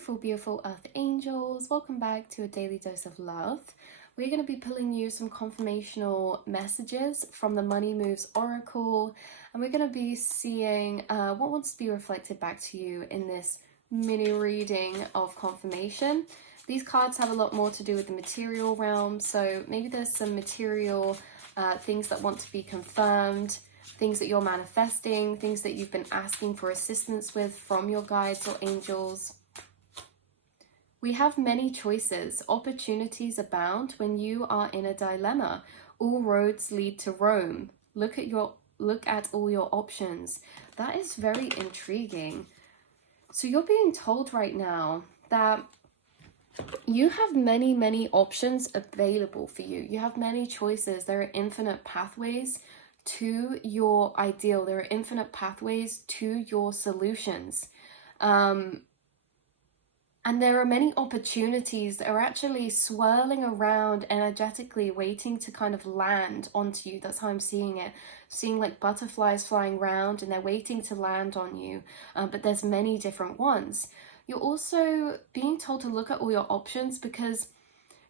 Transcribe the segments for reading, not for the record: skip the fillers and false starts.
beautiful, beautiful Earth Angels. Welcome back to a daily dose of love. We're going to be pulling you some confirmational messages from the Money Moves Oracle, and we're going to be seeing what wants to be reflected back to you in this mini reading of confirmation. These cards have a lot more to do with the material realm, so maybe there's some material things that want to be confirmed, things that you're manifesting, things that you've been asking for assistance with from your guides or angels. We have many choices. Opportunities abound when you are in a dilemma. All roads lead to Rome. Look at all your options. That is very intriguing. So you're being told right now that you have many, many options available for you. You have many choices. There are infinite pathways to your ideal. There are infinite pathways to your solutions. And there are many opportunities that are actually swirling around energetically, waiting to kind of land onto you. That's how I'm seeing it. Seeing like butterflies flying around and they're waiting to land on you. But there's many different ones. You're also being told to look at all your options, because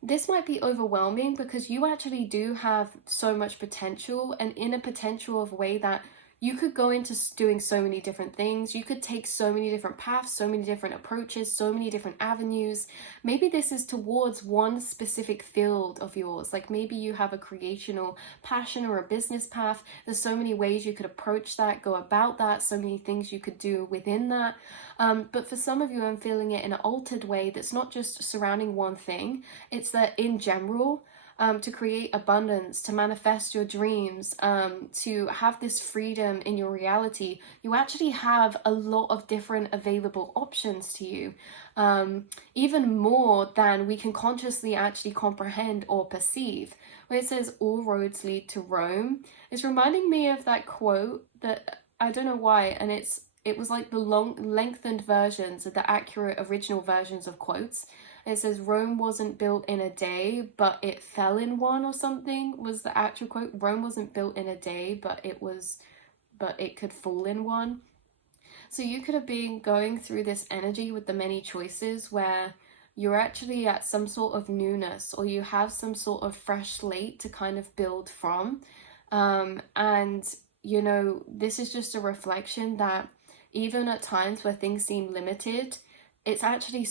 this might be overwhelming, because you actually do have so much potential, and in a potential of a way that you could go into doing so many different things. You could take so many different paths, so many different approaches, so many different avenues. Maybe this is towards one specific field of yours. Like maybe you have a creational passion or a business path. There's so many ways you could approach that, go about that, so many things you could do within that. But for some of you, I'm feeling it in an altered way that's not just surrounding one thing. It's that in general, to create abundance, to manifest your dreams, to have this freedom in your reality, you actually have a lot of different available options to you, even more than we can consciously actually comprehend or perceive. Where it says all roads lead to Rome, it's reminding me of that quote that I don't know why, and it was like the lengthened versions of the accurate original versions of quotes. It says Rome wasn't built in a day, but it fell in one, or something was the actual quote. Rome wasn't built in a day, but it could fall in one. So you could have been going through this energy with the many choices where you're actually at some sort of newness, or you have some sort of fresh slate to kind of build from. And you know, this is just a reflection that even at times where things seem limited, it's actually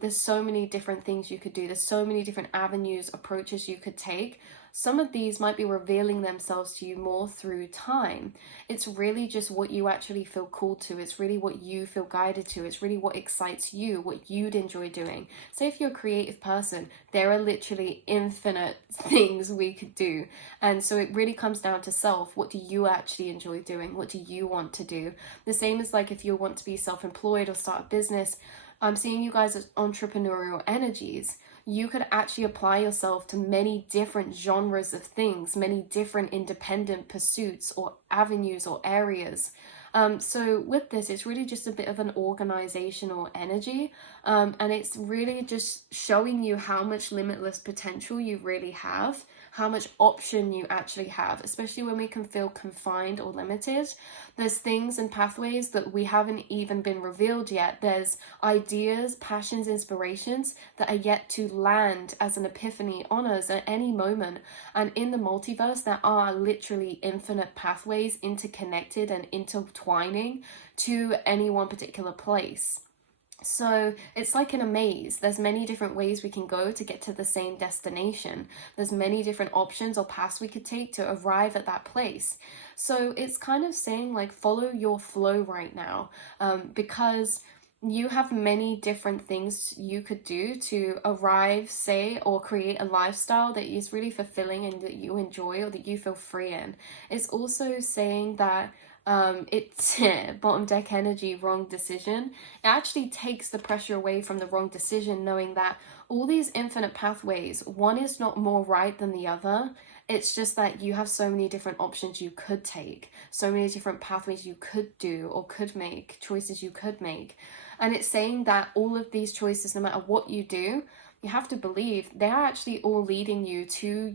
there's so many different things you could do. There's so many different avenues, approaches you could take. Some of these might be revealing themselves to you more through time. It's really just what you actually feel called to. It's really what you feel guided to. It's really what excites you, what you'd enjoy doing. Say if you're a creative person, there are literally infinite things we could do. And so it really comes down to self. What do you actually enjoy doing? What do you want to do? The same as like if you want to be self-employed or start a business, I'm seeing you guys as entrepreneurial energies. You could actually apply yourself to many different genres of things, many different independent pursuits or avenues or areas. So with this, it's really just a bit of an organizational energy, and it's really just showing you how much limitless potential you really have, how much option you actually have, especially when we can feel confined or limited. There's things and pathways that we haven't even been revealed yet. There's ideas, passions, inspirations that are yet to land as an epiphany on us at any moment. And in the multiverse, there are literally infinite pathways interconnected and intertwining to any one particular place. So it's like in a maze. There's many different ways we can go to get to the same destination. There's many different options or paths we could take to arrive at that place. So it's kind of saying like follow your flow right now, because you have many different things you could do to arrive, say, or create a lifestyle that is really fulfilling and that you enjoy or that you feel free in. It's also saying that it's bottom deck energy, wrong decision. It actually takes the pressure away from the wrong decision, knowing that all these infinite pathways, one is not more right than the other. It's just that you have so many different options you could take, so many different pathways you could do or could make, choices you could make. And it's saying that all of these choices, no matter what you do, you have to believe they are actually all leading you to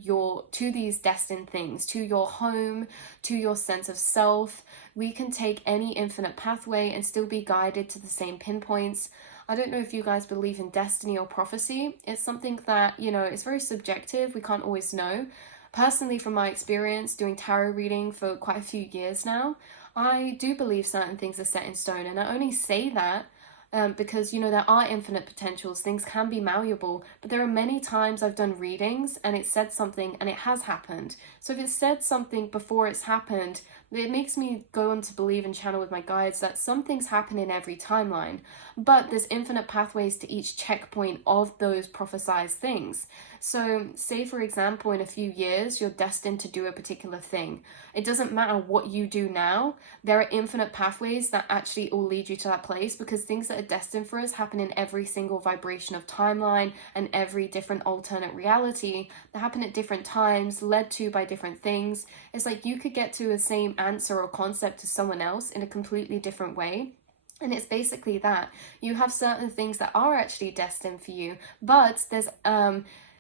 these destined things, to your home, to your sense of self. We can take any infinite pathway and still be guided to the same pinpoints. I don't know if you guys believe in destiny or prophecy. It's something that, you know, it's very subjective. We can't always know. Personally, from my experience doing tarot reading for quite a few years now, I do believe certain things are set in stone. And I only say that because, you know, there are infinite potentials. Things can be malleable, but there are many times I've done readings and it said something and it has happened. So if it said something before it's happened, it makes me go on to believe and channel with my guides that some things happen in every timeline, but there's infinite pathways to each checkpoint of those prophesized things. So say, for example, in a few years, you're destined to do a particular thing. It doesn't matter what you do now. There are infinite pathways that actually all lead you to that place, because things that are destined for us happen in every single vibration of timeline and every different alternate reality that happen at different times, led to by different things. It's like you could get to the same answer or concept to someone else in a completely different way. And it's basically that you have certain things that are actually destined for you, but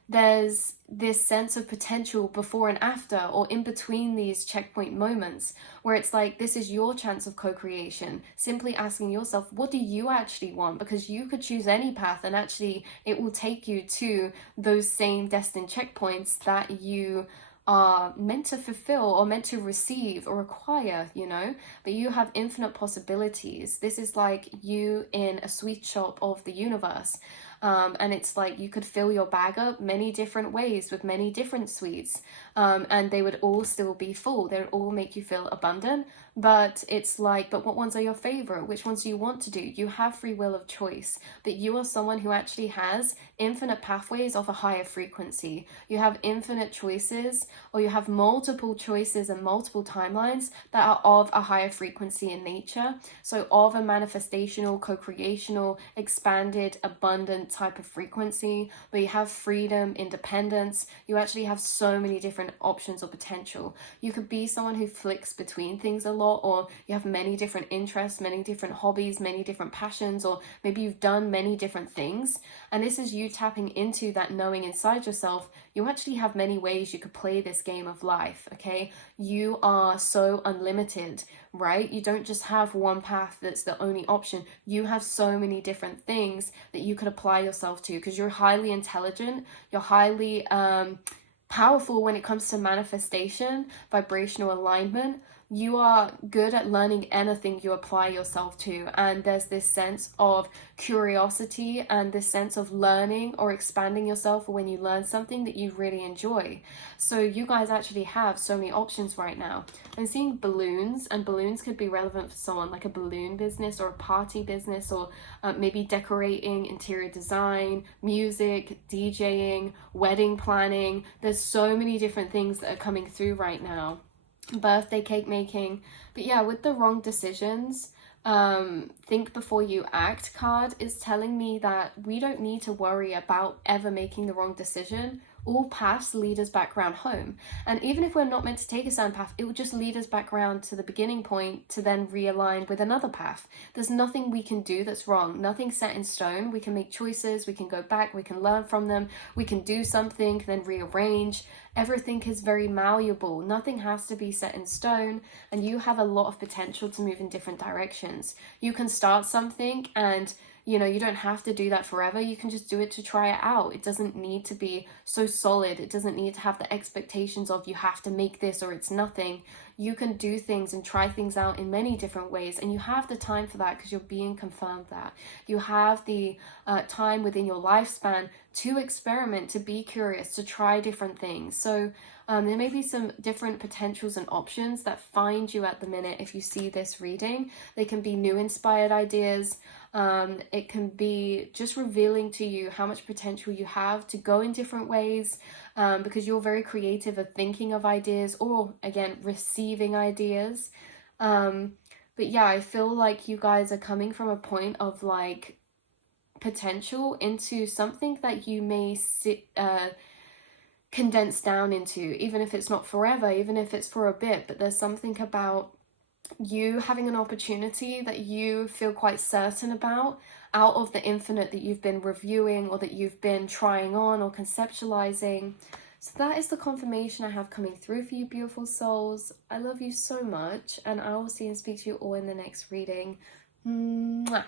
there's this sense of potential before and after, or in between these checkpoint moments, where it's like, this is your chance of co-creation. Simply asking yourself, what do you actually want? Because you could choose any path and actually it will take you to those same destined checkpoints that you are meant to fulfill or meant to receive or acquire, you know. But you have infinite possibilities. This is like you in a sweet shop of the universe. And it's like you could fill your bag up many different ways with many different sweets, and they would all still be full. They would all make you feel abundant. But it's like, but what ones are your favorite? Which ones do you want to do? You have free will of choice, but you are someone who actually has infinite pathways of a higher frequency. You have infinite choices, or you have multiple choices and multiple timelines that are of a higher frequency in nature. So of a manifestational, co-creational, expanded, abundant type of frequency, where you have freedom, independence. You actually have so many different options or potential. You could be someone who flicks between things a lot, or you have many different interests, many different hobbies, many different passions, or maybe you've done many different things. And this is you tapping into that knowing inside yourself. You actually have many ways you could play this game of life, okay? You are so unlimited, right? You don't just have one path that's the only option. You have so many different things that you could apply yourself to, because you're highly intelligent, you're highly powerful when it comes to manifestation, vibrational alignment. You are good at learning anything you apply yourself to, and there's this sense of curiosity and this sense of learning or expanding yourself when you learn something that you really enjoy. So you guys actually have so many options right now. I'm seeing balloons, and balloons could be relevant for someone like a balloon business or a party business, or maybe decorating, interior design, music, DJing, wedding planning. There's so many different things that are coming through right now. Birthday cake making. But yeah, with the wrong decisions, think before you act card is telling me that we don't need to worry about ever making the wrong decision. All paths lead us back around home. And even if we're not meant to take a certain path, it will just lead us back around to the beginning point to then realign with another path. There's nothing we can do that's wrong. Nothing's set in stone. We can make choices. We can go back. We can learn from them. We can do something, then rearrange. Everything is very malleable. Nothing has to be set in stone, and you have a lot of potential to move in different directions. You can start something, and you know, you don't have to do that forever. You can just do it to try it out. It doesn't need to be so solid. It doesn't need to have the expectations of you have to make this or it's nothing. You can do things and try things out in many different ways, and you have the time for that because you're being confirmed that. You have the time within your lifespan to experiment, to be curious, to try different things. So there may be some different potentials and options that find you at the minute if you see this reading. They can be new inspired ideas. It can be just revealing to you how much potential you have to go in different ways, because you're very creative at thinking of ideas, or again, receiving ideas. But yeah, I feel like you guys are coming from a point of like potential into something that you may condense down into, even if it's not forever, even if it's for a bit. But there's something about you having an opportunity that you feel quite certain about, out of the infinite that you've been reviewing or that you've been trying on or conceptualizing. So that is the confirmation I have coming through for you, beautiful souls. I love you so much, and I will see and speak to you all in the next reading. Mwah.